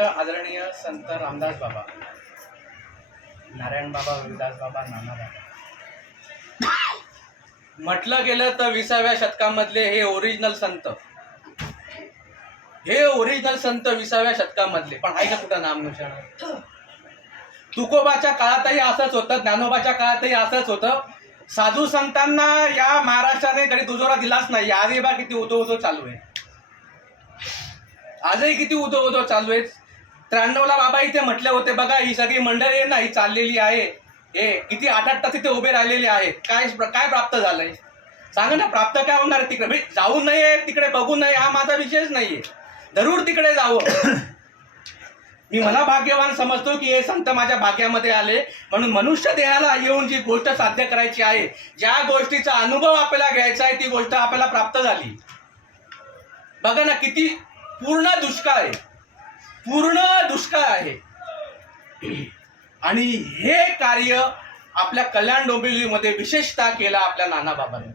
परमपूज्य आदरणीय संत रामदास बाबा नारायण बाबा रविदास बाबा नाना बाबा. म्हटलं गेलं तर विसाव्या शतकामधले हे ओरिजिनल संत. हे ओरिजिनल संत विसाव्या शतकामधले. पण आहे का कुठं नामनिशाण तुकोबाच्या काळातही असंच होतं ज्ञानोबाच्या काळातही असंच होतं. साधू संतांना या महाराष्ट्राने कधी दुजोरा दिलाच नाही. आजही बा किती उदो उदो चालू आहे. आजही किती उदो उदो चालू आहे त्र्याण्णवला बाबा इथे म्हटले होते बघा ही सगळी मंडळी आहे ना ही चाललेली आहे. हे किती आठ आठ तास इथे उभे राहिलेले आहेत. काय काय प्राप्त झालंय? सांगा ना प्राप्त काय होणार तिकडे? म्हणजे जाऊ नये तिकडे बघू नये हा माझा विषयच नाहीये. जरूर तिकडे जावं. मी मला भाग्यवान समजतो की हे संत माझ्या भाग्यामध्ये आले. म्हणून मनुष्य देहाला येऊन जी गोष्ट साध्य करायची आहे ज्या गोष्टीचा अनुभव आपल्याला घ्यायचा आहे ती गोष्ट आपल्याला प्राप्त झाली. बघा ना किती पूर्ण दुष्काळ आहे. पूर्ण दुष्काळ आहे. आणि हे कार्य आपल्या कल्याण डोंबिवलीमध्ये विशेषतः केलं आपल्या नाना बाबांनी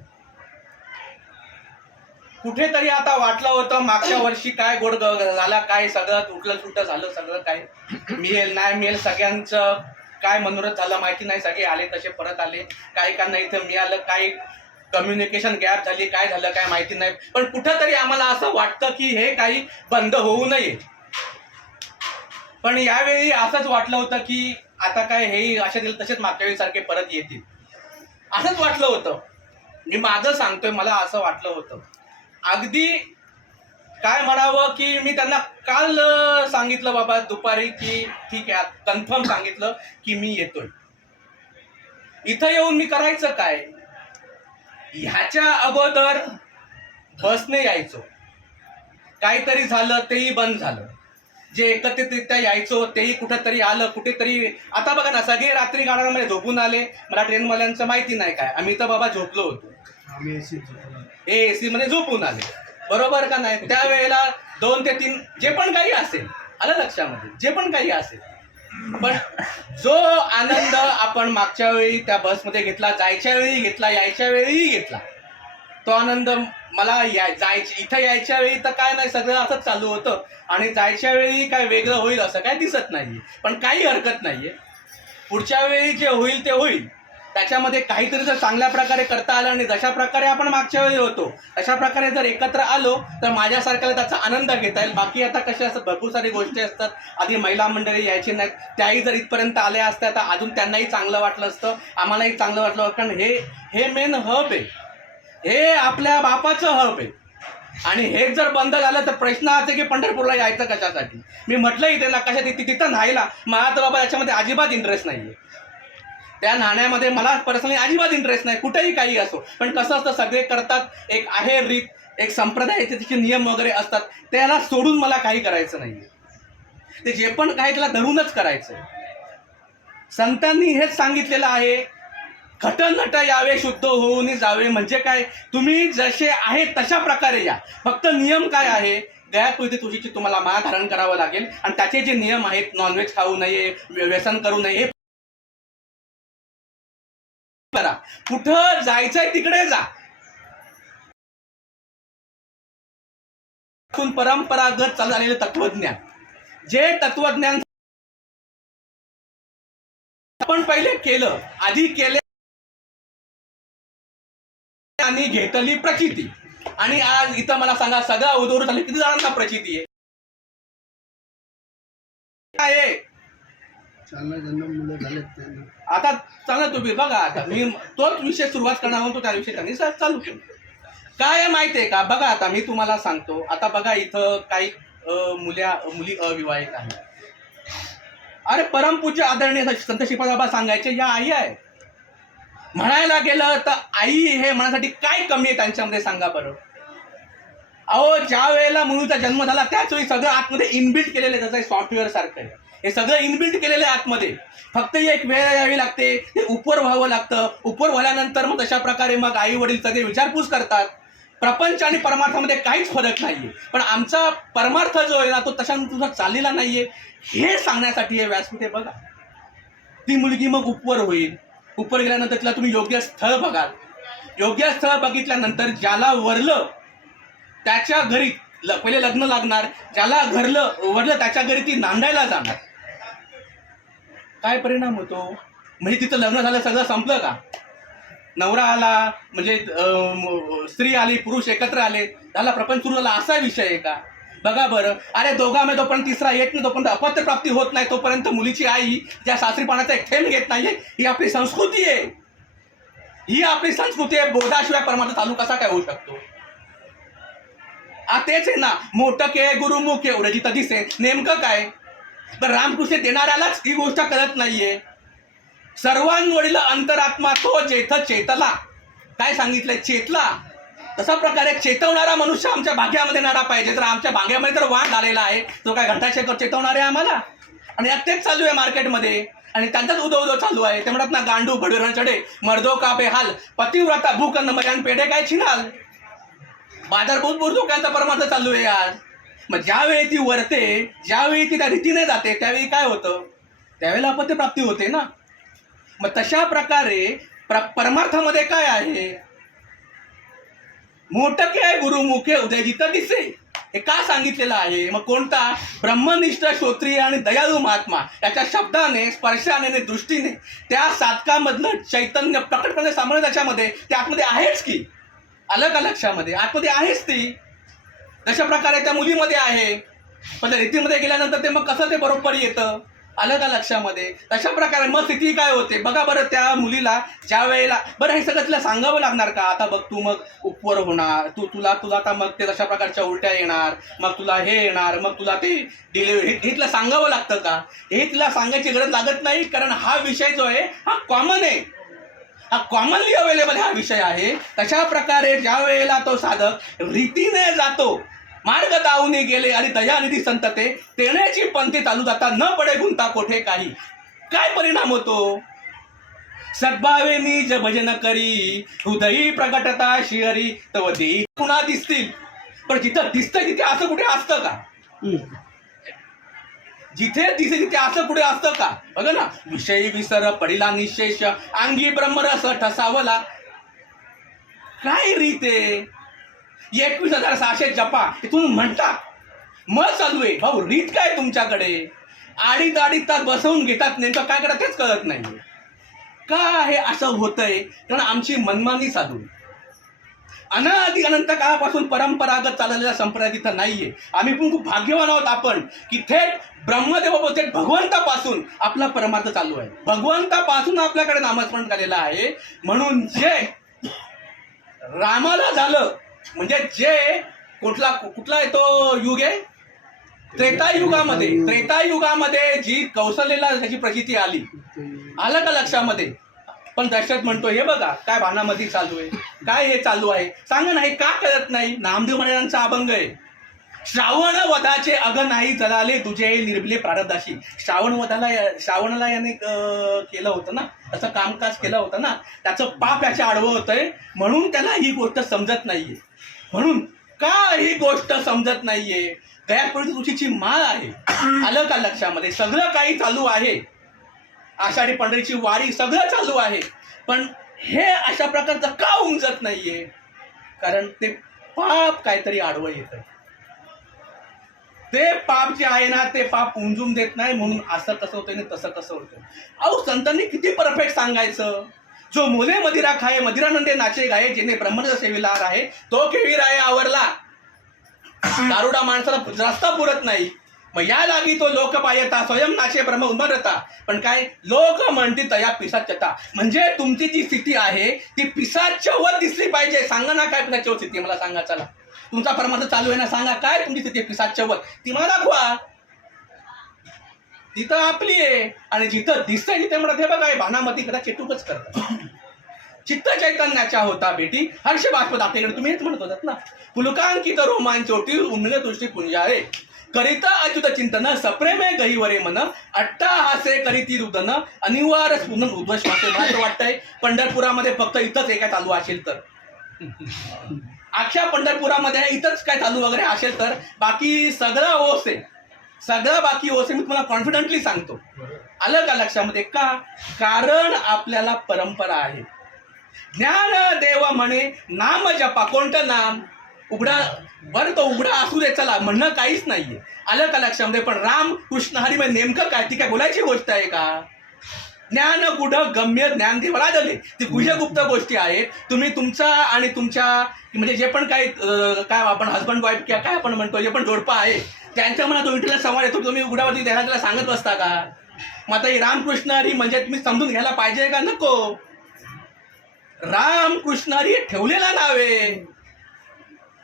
कुठेतरी आता वाटलं होतं मागच्या वर्षी काय गोड ग- झाला काय सगळं तुटलं तुटलं झालं सगळं काय मिळेल नाही मिळेल सगळ्यांचं काय मनोरथ झालं माहिती नाही सगळे आले तसे परत आले काही कांना इथं मिळालं काही कम्युनिकेशन गॅप झाली काय झालं काय माहिती नाही. पण कुठंतरी आम्हाला असं वाटतं की हे काही बंद होऊ नये. पण यावेळी असंच वाटलं होतं की आता काय हे अशा दिलं तसेच मागच्या वेळी सारखे परत येतील. असंच वाटलं होतं. मी माझं सांगतोय मला असं वाटलं होतं. अगदी काय म्हणावं की मी त्यांना काल सांगितलं बाबा दुपारी की ठीक आहे कन्फर्म सांगितलं की मी येतोय. इथं येऊन मी करायचं काय? ह्याच्या अगोदर बसने यायचो. काहीतरी झालं तेही बंद झालं. जे एकत्रितरित्या यायचो तेही कुठेतरी आलं कुठेतरी आता बघा ना सगळे रात्री गाड्यांमध्ये झोपून आले. मला ट्रेनवाल्यांचं माहिती नाही काय. आम्ही तर बाबा झोपलो होतो. आम्ही झोपलो. हे एसी मध्ये झोपून आले. बरोबर का नाही? त्यावेळेला दोन ते तीन जे पण काही असेल आलं लक्षामध्ये जे पण काही असेल. पण जो आनंद आपण मागच्या वेळी त्या बसमध्ये घेतला जायच्या वेळी घेतला यायच्या वेळीही घेतला तो आनंद मला या जायच्या इथं यायच्या वेळी तर काय नाही सगळं असंच चालू होतं. आणि जायच्या वेळी काय वेगळं होईल असं काय दिसत नाही पण काही हरकत नाहीये. पुढच्या वेळी जे होईल ते होईल. त्याच्यामध्ये काहीतरी जर चांगल्या प्रकारे करता आलं आणि जशा प्रकारे आपण मागच्या वेळी होतो अशा प्रकारे जर एकत्र आलो तर माझ्यासारख्याला त्याचा आनंद घेता येईल. बाकी आता कशा असतात भरपूर सारी गोष्टी असतात. आधी महिला मंडळी यायची नाहीत. त्याही जर इथपर्यंत आल्या असत्या तर अजून त्यांनाही चांगलं वाटलं असतं. आम्हालाही चांगलं वाटलं कारण हे हे मेन हब आहे. हे आपल्या बापाचं हब आहे. आणि हे जर बंद झालं तर प्रश्न असा की पंढरपूरला यायचं कशासाठी? मी म्हटलं इथे ना कशा तिथे तिथं न्हायला. मला तर बाबा याच्यामध्ये अजिबात इंटरेस्ट नाही आहे त्या नाण्यामध्ये मला पर्सनली अजिबात इंटरेस्ट नाही. कुठेही काही असो. पण कसं असतं सगळे करतात. एक आहे रीत एक संप्रदायाचे तिचे नियम वगैरे असतात. त्याला सोडून मला काही करायचं नाही ते जे पण काही त्याला धरूनच करायचं संतांनी हेच सांगितलेलं आहे. खटनट यावे शुद्ध होऊन जावे. म्हणजे काय? तुम्ही जसे आहे तशा प्रकारे या. फक्त नियम काय आहे? गयापुरती तुझीची तुम्हाला माळ धारण करावं लागेल आणि त्याचे जे नियम आहेत नॉनव्हेज खाऊ नये व्यसन करू नये करा. कुठं जायचंय तिकडे जा. परंपरागत चालू झालेले तत्वज्ञान. जे तत्वज्ञान आपण पहिले केलं आधी केले आणि घेतली प्रचिती. आणि आज इथं मला सांगा सगळा उदोर झाले किती जणांना प्रचिती आहे? काय आता चांगला तुम्ही बघा आता मी तोच विषय सुरुवात करणार होतो त्या विषयी त्यांनी चालू केलं. काय आहे माहिती आहे का? बघा आता मी तुम्हाला सांगतो. आता बघा इथं काही मुल्या मुली अविवाहित आहेत. अरे परमपूज्य आदरणीय संत शिपाबाबा सांगायचे या आई आहे म्हणायला गेलं तर आई हे म्हणासाठी काय कमी आहे त्यांच्यामध्ये सांगा बरं. अहो ज्या वेळेला मुलीचा जन्म झाला त्याच वेळी सगळं आतमध्ये इनबिल्ट केलेलं आहे त्याचं सॉफ्टवेअर सारखं आहे. हे सगळं इनबिल्ट केलेलं आहे आतमध्ये. फक्त एक वेळ यावी लागते ते उपर व्हावं लागतं. उपर व्हाल्यानंतर मग तशा प्रकारे मग आई वडील सगळे विचारपूस करतात. प्रपंच आणि परमार्थामध्ये काहीच फरक नाहीये. पण आमचा परमार्थ जो आहे ना तो तशा तुझा चाललेला नाहीये. हे सांगण्यासाठी हे व्यासपीठ बघा. ती मुलगी मग उपवर होईल. उपर गेल्यानंतर तिला तुम्ही योग्य स्थळ बघाल. योग्य स्थळ बघितल्यानंतर ज्याला वरलं त्याच्या घरी ल- पहिले लग्न लागणार ज्याला घरलं वरलं त्याच्या घरी ती नांदायला जाणार. काय परिणाम होतो? म्हणजे तिचं लग्न झालं सगळं संपलं का? नवरा आला म्हणजे अं, स्त्री आली पुरुष एकत्र आले झाला प्रपंच सुरू झाला असा विषय आहे का? बघा बरं. अरे दोघांमध्ये तोपर्यंत तिसरा येत नाही तोपर्यंत अपत्य प्राप्ती होत नाही तोपर्यंत मुलीची आई ज्या सासरीपणाचा एक थेंब घेत नाहीये. ही आपली संस्कृती आहे. ही आपली संस्कृती आहे. बोधाशिवाय परमार्थ चालू कसा काय होऊ शकतो? आ तेच आहे ना. मोठके गुरुमुख एवढं जिथं दिसे नेमकं काय? तर रामकृष्ण देणाऱ्यालाच ही गोष्ट कळत नाहीये. सर्वांवडील अंतरात्मा तो जेथ चेतला. काय सांगितलंय? चेतला. तसा प्रकारे चेतवणारा मनुष्य आमच्या भाग्यामध्ये येणारा पाहिजे. तर आमच्या भाग्यामध्ये तर वाण झालेला आहे. तो काय घंटाशेखर चेतवणार आहे आम्हाला? आणि यात तेच चालू आहे मार्केटमध्ये. आणि त्यांचाच उदो उदो चालू आहे. ते म्हणतात ना गांडू भडूरण चढे मर्दो कापे हाल. पतिव्रता भूकन्न मयान पेढे काय छिनाल. बाजारभूत बुरधोक्यांचा परमार्थ चालू आहे आज. मग ज्यावेळी ती वरते ज्यावेळी ती त्या रीतीने जाते त्यावेळी काय होतं? त्यावेळेला अपत्यप्राप्ती होते ना. मग तशा प्रकारे प्र परमार्थामध्ये काय आहे? मोठके आहे गुरुमुखे उदयजित दिसे हे का सांगितलेलं आहे? मग कोणता? ब्रह्मनिष्ठ श्रोत्रिय आणि दयाळू महात्मा. याच्या शब्दाने स्पर्शाने आणि दृष्टीने त्या साधकामधलं चैतन्य प्रकट करणे त्याच्यामध्ये ते आतमध्ये आहेच की? अलग अलग लक्षामध्ये आतमध्ये आहेच ती. तशा प्रकारे त्या मुलीमध्ये आहे. पण त्या रीतीमध्ये गेल्यानंतर ते मग कसं ते बरोबर येतं? आलं का लक्षामध्ये? तशा प्रकारे मग स्थिती काय होते? बघा बरं त्या मुलीला ज्या वेळेला बरं हे सगळं तिला सांगावं लागणार का? आता बघ तू मग उपवर होणार. तू तुला तुला आता मग ते तशा प्रकारच्या उलट्या येणार. मग तुला हे येणार. मग तुला ते डिलिव्हरी हे तिला सांगावं लागतं का? हे तिला सांगायची गरज लागत नाही कारण हा विषय जो आहे हा कॉमन आहे. हा कॉमनली अवेलेबल हा विषय आहे. तशा प्रकारे ज्या वेळेला तो साधक रीतीने जातो मार्ग दावून गेले आणि दयानिधी संतते तेण्याची पंथी चालू जाता न पडे गुंता कोठे काही. काय परिणाम होतो? सद्भावे निज भजन करी हृदयी प्रकटता शिहरी तव देही पुन्हा दिसतील. पण जिथं दिसतंय तिथे असं कुठे असतं का. जिथे दिसे तिथे असं कुठे असतं का? बघा ना विषयी विसर पडिला निशेष अंगी ब्रह्मरस ठसावला. काय रीत एकवीस हजार सहाशे जपा तुम्ही म्हणता मग चालू आहे. भाऊ रीत काय तुमच्याकडे? आडीत आडीत तास बसवून घेतात नेमकं काय करतात तेच कळत नाही. का हे असं होतंय? कारण आमची मनमानी चालू अनादि अनंत काळापासून परंपरागत चाललेला संप्रदाय तिथं नाहीये. आम्ही पण खूप भाग्यवान आहोत आपण की थेट ब्रह्मदेवा थेट भगवंतापासून आपला परमार्थ चालू आहे. भगवंतापासून आपल्याकडे नामस्मरण झालेलं आहे. म्हणून जे रामाला झालं म्हणजे जे कुठला कुठला येतो तो युग आहे? त्रेतायुगामध्ये त्रेतायुगामध्ये जी कौशल्यला त्याची प्रचिती आली. आलं का लक्षामध्ये? पण दशरथ म्हणतो हे बघा काय भानामध्ये चालू आहे? काय हे चालू आहे? सांगा ना हे का कळत नाही? नामदेव महाराजांचा अभंग आहे. श्रावण वधाचे अग नाही जलाले तुझे निर्मिले प्रारब्धाशी. श्रावण वधाला श्रावणाला याने केलं होतं ना? असं कामकाज केलं होतं ना? त्याचं पाप याच्या आडवं होतंय. म्हणून त्याला ही गोष्ट समजत नाहीये. म्हणून का ही गोष्ट समजत नाहीये. गयापुढे तुळशीची माळ आहे. आलं का लक्षामध्ये? सगळं काही चालू आहे. आषाढी पंढरीची वारी सगळं चालू आहे. पण हे अशा प्रकारचं का उमजत नाहीये? कारण ते पाप काहीतरी आडवं येत ते पाप जे आहे ना ते पाप उमजून देत नाही. म्हणून असं कसं होतंय आणि तसं कसं होतं अहो संतांनी किती परफेक्ट सांगायचं? जो मुले मदिरा खाये मदिरानंदे नाचे गाये जेने ब्रह्मद सेविला आहे तो केवी राय आवरला. दारुडा माणसाला रस्ता पुरत नाही. मग या लागी तो लोक पायता स्वयं नाचे ब्रह्म उमरता. पण काय? लोक म्हणते तया पिसाच्यता म्हणजे तुमची जी स्थिती आहे ती पिसाच्यवर दिसली पाहिजे. सांगा ना काय पिसाच्यवर स्थिती मला सांगा चला. तुमचा परमार्थ चालू आहे ना सांगा काय तुमची स्थिती आहे पिसाच्यवर ती मला दाखवा तिथं आपली आहे. आणि जिथं दिसतंय तिथे म्हणत हे बघा भानामती कदा चेटूकच करतात. चित्त चैतन्याच्या होता बेटी. हर्ष बाष्प दातेकडे तुम्ही हेच म्हणत होतात ना. पुलकांकित रोमांचोटी उमगे दृष्टी पुंजारे. करिता अच्युत चिंतन सप्रेमे गहिवरे मन. अट्टाहासे करीती रुदन. अनिवार्य स्पुनन उद्वश्वासे मला असं वाटतंय. पंढरपुरामध्ये फक्त इथंच हे काय चालू असेल तर. अख्ख्या पंढरपुरामध्ये इथंच काय चालू वगैरे असेल तर. बाकी सगळं ओस आहे. सगळं बाकी ओस मी तुम्हाला कॉन्फिडंटली सांगतो. आलं का लक्षामध्ये का? कारण आपल्याला परंपरा आहे. ज्ञान देव म्हणे नाम जपा. कोणतं नाम? उघडा बरं तो उघडा असू दे चला. म्हणणं काहीच नाहीये. आलं का लक्षामध्ये पण राम कृष्ण हरी म्हणजे नेमकं काय? ती काय बोलायची गोष्ट आहे का? ज्ञान गुढ गम्य ज्ञान देवाला झाले ती गुह्यगुप्त गोष्टी आहेत. तुम्ही तुमचा आणि तुमच्या म्हणजे जे पण काही काय आपण हजबंड वाईफ किंवा काय आपण म्हणतो जे पण जोडपं आहे त्यांच्या मनात इंटरनेट संवाद येतो तुम्ही उघड्यावरती त्याला सांगत बसता का? मग आता ही रामकृष्ण हरी म्हणजे तुम्ही समजून घ्यायला पाहिजे का? नको. रामकृष्ण हरी ठेवलेलं नाव. आहे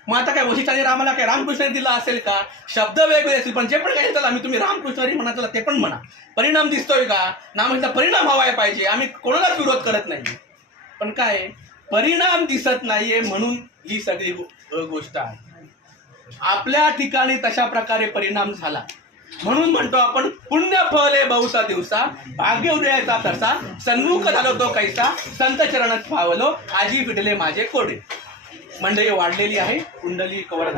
मग आता काय वशिष्ठाने रामाला काय रामकृष्ण दिला असेल का? शब्द वेगवेगळे असतील पण जे पण काही त्याला आम्ही तुम्ही रामकृष्ण हरी म्हणा ते पण म्हणा. परिणाम दिसतोय का? नामाचा परिणाम हवाय पाहिजे. आम्ही कोणालाच विरोध करत नाही. पण काय? परिणाम दिसत नाहीये म्हणून ही सगळी गोष्ट आहे. आपल्या ठिकाणी तशा प्रकारे परिणाम झाला. म्हणून म्हणतो आपण पुण्य फले बहुसा दिवसा भाग्य उदयाचा तसा सन्मुख झालो तो कैसा संत चरणात पावलो आजी फिटले माझे कोडे. मंडळी वाढलेली आहे. कुंडली कवर